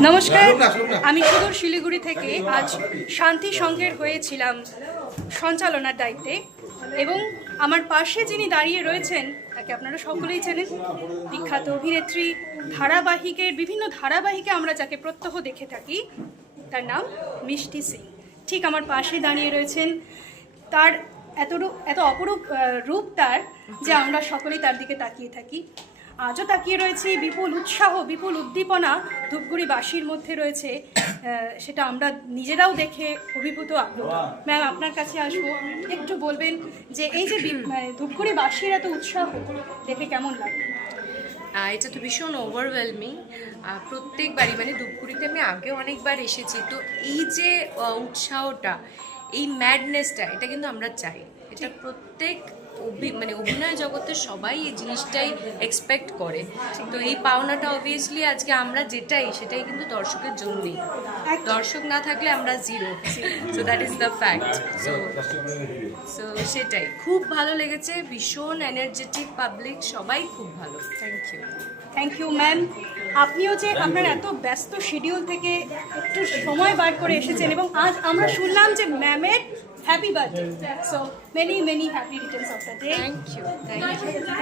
নমস্কার। আমি সুদূর শিলিগুড়ি থেকে আজ শান্তি সংঘের হয়েছিলাম সঞ্চালনার দায়িত্বে এবং আমার পাশে যিনি দাঁড়িয়ে রয়েছেন তাকে আপনারা সকলেই চেনেন বিখ্যাত অভিনেত্রী ধারাবাহিকের বিভিন্ন ধারাবাহিকে আমরা যাকে প্রত্যহ দেখে থাকি তার নাম মিষ্টি সিং ঠিক আমার পাশে দাঁড়িয়ে রয়েছেন তার এত রূপ এত অপরূপ রূপ তার যে আমরা সকলেই তার দিকে তাকিয়ে থাকি আজও তাকিয়ে রয়েছে বিপুল উৎসাহ বিপুল উদ্দীপনা ধূপগুড়ি বাসির মধ্যে রয়েছে সেটা আমরা নিজেরাও দেখে অভিভূত আপ্লুত ম্যাম আপনার কাছে আসব। একটু বলবেন যে এই যে মানে ধূপগুড়ি বাসির এত উৎসাহ, দেখে কেমন লাগে? এটা তো ভীষণ ওভারওয়েলমিং প্রত্যেকবারই মানে ধূপগুড়িতে আমি আগে অনেকবার এসেছি। তো এই যে উৎসাহটা, এই ম্যাডনেসটা এটা কিন্তু আমরা চাই। এটা প্রত্যেক অভি- মানে অভিনয় জগতের সবাই এই জিনিসটাই এক্সপেক্ট করে। তো এই পাওনাটা অবভিয়াসলি আজকে আমরা যেটাই সেটাই কিন্তু দর্শকের জন্যই। দর্শক না থাকলে আমরা zero so that is the fact so so সেটাই। খুব ভালো লেগেছে ভীষণ এনার্জেটিক পাবলিক সবাই খুব ভালো। Thank you thank you ma'am আপনিও যে আপনার এত ব্যস্ত শিডিউল থেকে একটু সময় বার করে এসেছেন এবং আজ আমরা শুনলাম যে ম্যামের happy birthday. So many, many happy returns of the day. Thank you. Thank you. Thank you.